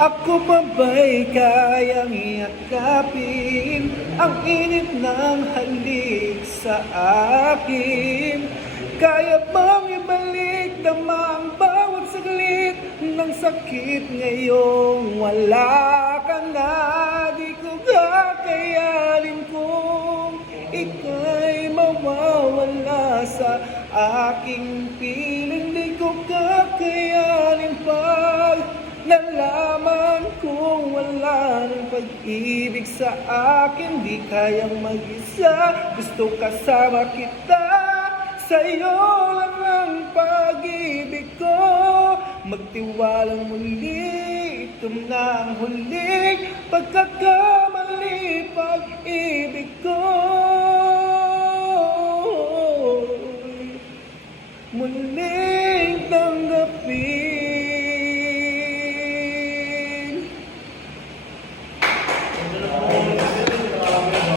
Ako pa ba'y kayang yakapin ang init ng halik sa akin? Kaya bang ibalik damang bawat saglit ng sakit ngayong wala ka na? Di ko kakayanin kung ika'y mawawala sa aking piling. Di ko kakayanin pag nalaman kong wala ng pag-ibig sa akin. Di kayang mag-isa, gusto kasama kita. Sa'yo lang ang pag-ibig ko. Magtiwalang muli, ito na ang huling pagkakamali. Pag-ibig ko